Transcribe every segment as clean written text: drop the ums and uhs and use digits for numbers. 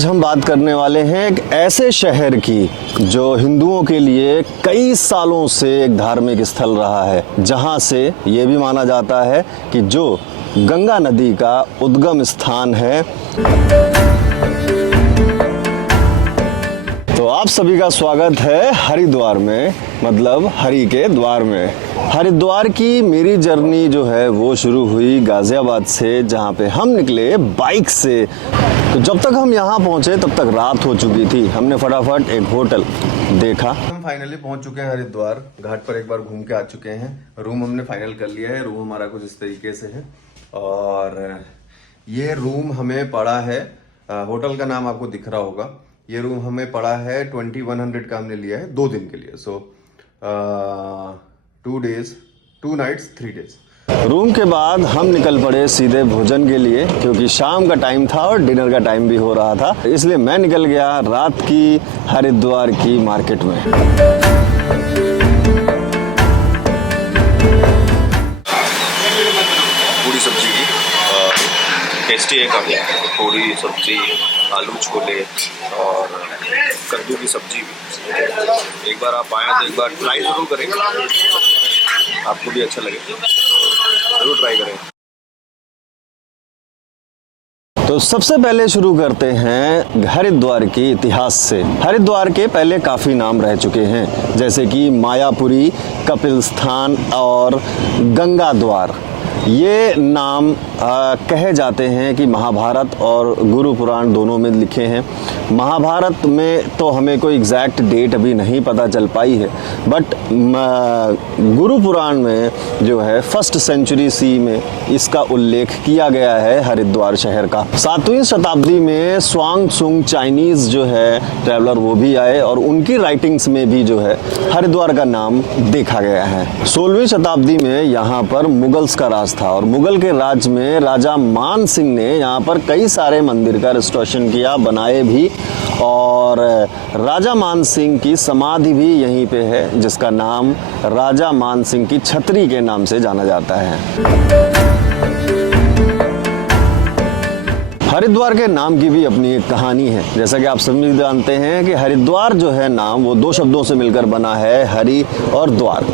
आज हम बात करने वाले हैं एक ऐसे शहर की जो हिंदुओं के लिए कई सालों से एक धार्मिक स्थल रहा है, जहां से ये भी माना जाता है कि जो गंगा नदी का उद्गम स्थान है। तो आप सभी का स्वागत है हरिद्वार में, मतलब हरि के द्वार में। हरिद्वार की मेरी जर्नी जो है वो शुरू हुई गाजियाबाद से, जहाँ पे हम निकले बाइक से। तो जब तक हम यहाँ पहुँचे तब तक रात हो चुकी थी। हमने फटाफट एक होटल देखा। हम फाइनली पहुँच चुके हैं हरिद्वार घाट पर, एक बार घूम के आ चुके हैं। रूम हमने फाइनल कर लिया है। रूम हमारा कुछ इस तरीके से है और ये रूम हमें पड़ा है, होटल का नाम आपको दिख रहा होगा। ये रूम हमें पड़ा है 2100 का, हमने लिया है 2 दिन के लिए। सो 2 days 2 nights 3 days। रूम के बाद हम निकल पड़े सीधे भोजन के लिए, क्योंकि शाम का टाइम था और डिनर का टाइम भी हो रहा था। इसलिए मैं निकल गया रात की हरिद्वार की मार्केट में। पूरी सब्जी की टेस्टी है काफ़ी। पूरी सब्जी, आलू छोले और कद्दू की सब्जी भी। एक बार आप आए तो एक बार ट्राई ज़रूर करें, आपको भी अच्छा लगे तो ज़रूर ट्राई करें। तो सबसे पहले शुरू करते हैं हरिद्वार के इतिहास से। हरिद्वार के पहले काफ़ी नाम रह चुके हैं, जैसे कि मायापुरी, कपिल स्थान और गंगा द्वार। ये नाम कहे जाते हैं कि महाभारत और गुरु पुराण दोनों में लिखे हैं। महाभारत में तो हमें कोई एग्जैक्ट डेट अभी नहीं पता चल पाई है, बट गुरु पुराण में जो है 1st सेंचुरी सी में इसका उल्लेख किया गया है हरिद्वार शहर का। 7वीं शताब्दी में स्वांग त्सुंग चाइनीज़ जो है ट्रैवलर, वो भी आए और उनकी राइटिंग्स में भी जो है हरिद्वार का नाम देखा गया है। 16वीं शताब्दी में यहाँ पर मुगल्स का राज था और मुगल के राज में राजा मान सिंह ने यहाँ पर कई सारे मंदिर का रिस्टोरेशन किया, बनाए भी। और राजा मान सिंह की समाधि भी यहीं पे है, जिसका नाम राजा मान सिंह की छतरी के नाम से जाना जाता है। हरिद्वार के नाम की भी अपनी एक कहानी है। जैसा कि आप सभी जानते हैं कि हरिद्वार जो है नाम, वो 2 शब्दों से मिलकर बना है, हरि और द्वार।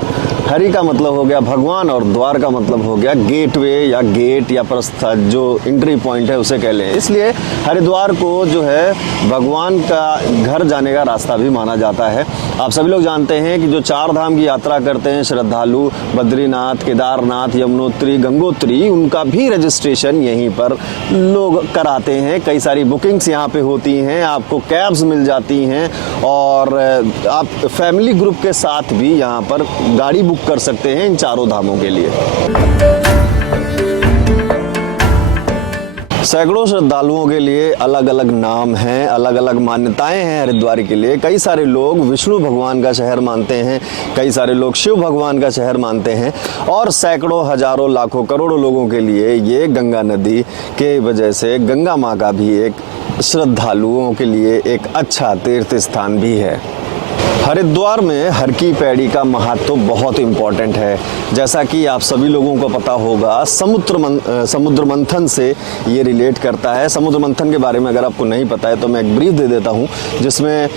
हरि का मतलब हो गया भगवान और द्वार का मतलब हो गया गेटवे या गेट या प्रस्थान, जो एंट्री पॉइंट है उसे कह लें। इसलिए हरिद्वार को जो है भगवान का घर जाने का रास्ता भी माना जाता है। आप सभी लोग जानते हैं कि जो 4 धाम की यात्रा करते हैं श्रद्धालु, बद्रीनाथ, केदारनाथ, यमुनोत्री, गंगोत्री, उनका भी रजिस्ट्रेशन यहीं पर लोग कराते हैं। कई सारी बुकिंग्स यहाँ पे होती हैं, आपको कैब्स मिल जाती हैं और आप फैमिली ग्रुप के साथ भी यहाँ पर गाड़ी बुक कर सकते हैं इन 4 धामों के लिए। सैकड़ों श्रद्धालुओं के लिए अलग अलग नाम हैं, अलग अलग मान्यताएं हैं हरिद्वार के लिए। कई सारे लोग विष्णु भगवान का शहर मानते हैं, कई सारे लोग शिव भगवान का शहर मानते हैं और सैकड़ों, हजारों, लाखों, करोड़ों लोगों के लिए ये गंगा नदी के वजह से गंगा माँ का भी एक श्रद्धालुओं के लिए एक अच्छा तीर्थ स्थान भी है। हरिद्वार में हर की पैड़ी का महत्व बहुत इम्पॉर्टेंट है। जैसा कि आप सभी लोगों को पता होगा, समुद्र मंथन से ये रिलेट करता है। समुद्र मंथन के बारे में अगर आपको नहीं पता है तो मैं एक ब्रीफ दे देता हूँ, जिसमें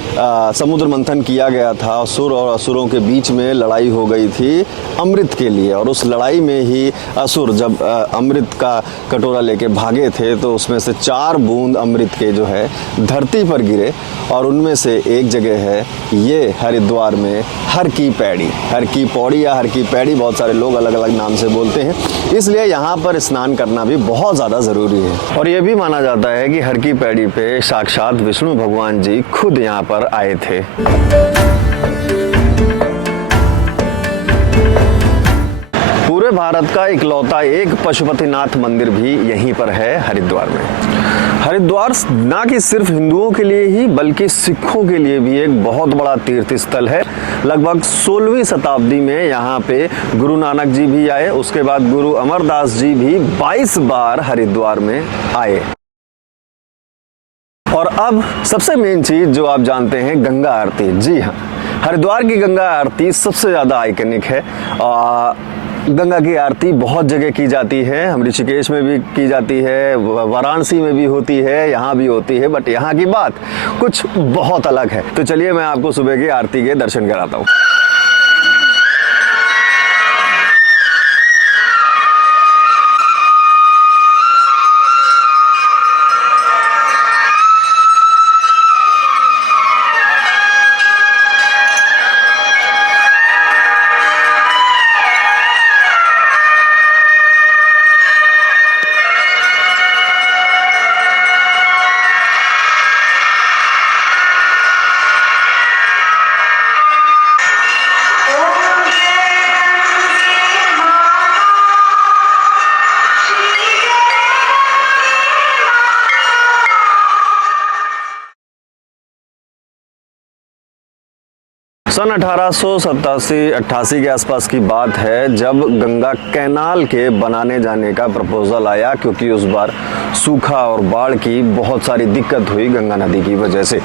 समुद्र मंथन किया गया था। असुर और असुरों के बीच में लड़ाई हो गई थी अमृत के लिए, और उस लड़ाई में ही असुर जब अमृत का कटोरा लेके भागे थे तो उसमें से 4 बूंद अमृत के जो है धरती पर गिरे, और उनमें से एक जगह है ये हरिद्वार में हर की पैड़ी, हर की पौड़ी या हर की पैड़ी, बहुत सारे लोग अलग अलग नाम से बोलते हैं। इसलिए यहाँ पर स्नान करना भी बहुत ज़्यादा ज़रूरी है। और ये भी माना जाता है कि हर की पैड़ी पे साक्षात विष्णु भगवान जी खुद यहाँ पर आए थे। पूरे भारत का इकलौता एक पशुपतिनाथ मंदिर भी यहीं पर है हरिद्वार में। हरिद्वार ना कि सिर्फ हिंदुओं के लिए ही बल्कि सिखों के लिए भी एक बहुत बड़ा तीर्थ स्थल है। लगभग 16वीं शताब्दी में यहाँ पे गुरु नानक जी भी आए, उसके बाद गुरु अमरदास जी भी 22 बार हरिद्वार में आए। और अब सबसे मेन चीज जो आप जानते हैं, गंगा आरती। जी हाँ, हरिद्वार की गंगा आरती सबसे ज़्यादा आइकनिक है। गंगा की आरती बहुत जगह की जाती है, हम ऋषिकेश में भी की जाती है, वाराणसी में भी होती है, यहाँ भी होती है, बट यहाँ की बात कुछ बहुत अलग है। तो चलिए मैं आपको सुबह की आरती के दर्शन कराता हूँ। सन 1887-88 के आसपास की बात है जब गंगा कैनाल के बनाने जाने का प्रपोजल आया, क्योंकि उस बार सूखा और बाढ़ की बहुत सारी दिक्कत हुई गंगा नदी की वजह से।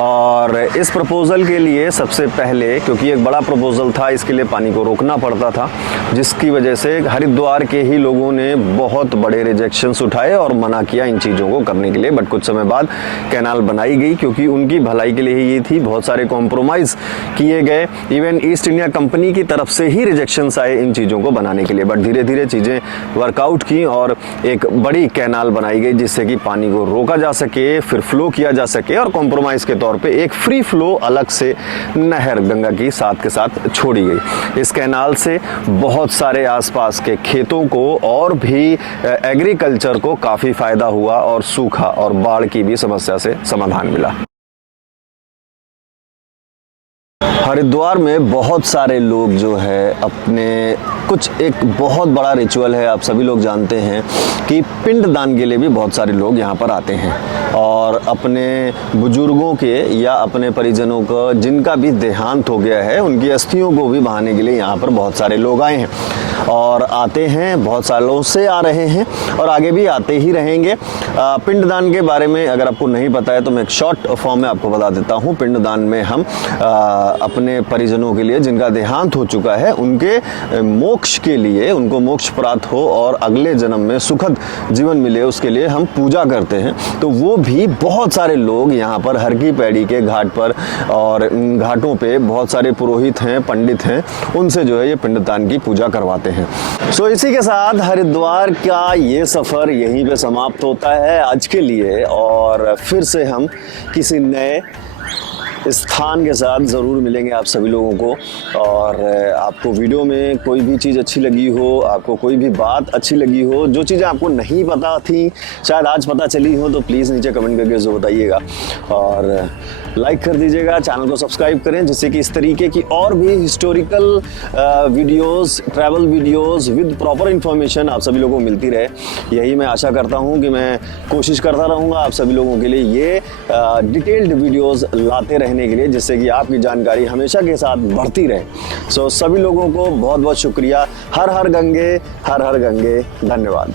और इस प्रपोजल के लिए सबसे पहले, क्योंकि एक बड़ा प्रपोजल था, इसके लिए पानी को रोकना पड़ता था, जिसकी वजह से हरिद्वार के ही लोगों ने बहुत बड़े रिजेक्शंस उठाए और मना किया इन चीज़ों को करने के लिए। बट कुछ समय बाद कैनाल बनाई गई, क्योंकि उनकी भलाई के लिए ही ये थी। बहुत सारे कॉम्प्रोमाइज़ किए गए, इवन ईस्ट इंडिया कंपनी की तरफ से ही रिजेक्शंस आए इन चीज़ों को बनाने के लिए। बट धीरे धीरे चीज़ें वर्कआउट की और एक बड़ी कैनाल बनाई गई, जिससे कि पानी को रोका जा सके, फिर फ्लो किया जा सके, और कॉम्प्रोमाइज़ के तौर पे एक फ्री फ्लो अलग से नहर गंगा की साथ के साथ छोड़ी गई। इस कैनाल से बहुत सारे आसपास के खेतों को और भी एग्रीकल्चर को काफ़ी फ़ायदा हुआ और सूखा और बाढ़ की भी समस्या से समाधान मिला। हरिद्वार में बहुत सारे लोग जो है अपने कुछ एक बहुत बड़ा रिचुअल है, आप सभी लोग जानते हैं कि पिंडदान के लिए भी बहुत सारे लोग यहाँ पर आते हैं और अपने बुजुर्गों के या अपने परिजनों का जिनका भी देहांत हो गया है उनकी अस्थियों को भी बहाने के लिए यहाँ पर बहुत सारे लोग आए हैं और आते हैं, बहुत सालों से आ रहे हैं और आगे भी आते ही रहेंगे। पिंडदान के बारे में अगर आपको नहीं पता है तो मैं एक शॉर्ट फॉर्म में आपको बता देता हूँ। पिंडदान में हम अपने परिजनों के लिए जिनका देहांत हो चुका है उनके मोक्ष के लिए, उनको मोक्ष प्राप्त हो और अगले जन्म में सुखद जीवन मिले, उसके लिए हम पूजा करते हैं। तो वो भी बहुत सारे लोग यहाँ पर हर की पैड़ी के घाट पर और घाटों पे बहुत सारे पुरोहित हैं, पंडित हैं, उनसे जो है ये पिंडदान की पूजा करवाते हैं। सो इसी के साथ हरिद्वार का ये सफ़र यहीं पे समाप्त होता है आज के लिए, और फिर से हम किसी नए स्थान के साथ ज़रूर मिलेंगे आप सभी लोगों को। और आपको वीडियो में कोई भी चीज़ अच्छी लगी हो, आपको कोई भी बात अच्छी लगी हो, जो चीज़ें आपको नहीं पता थी शायद आज पता चली हो, तो प्लीज़ नीचे कमेंट करके ज़रूर बताइएगा और लाइक कर दीजिएगा, चैनल को सब्सक्राइब करें, जिससे कि इस तरीके की और भी historical videos, travel videos with proper information आप सभी लोगों को मिलती रहे। यही मैं आशा करता हूँ कि मैं कोशिश करता रहूँगा आप सभी लोगों के लिए ये डिटेल्ड वीडियोस लाते रहने के लिए, जिससे कि आपकी जानकारी हमेशा के साथ बढ़ती रहे। सो सभी लोगों को बहुत बहुत शुक्रिया। हर हर गंगे, हर हर गंगे। धन्यवाद।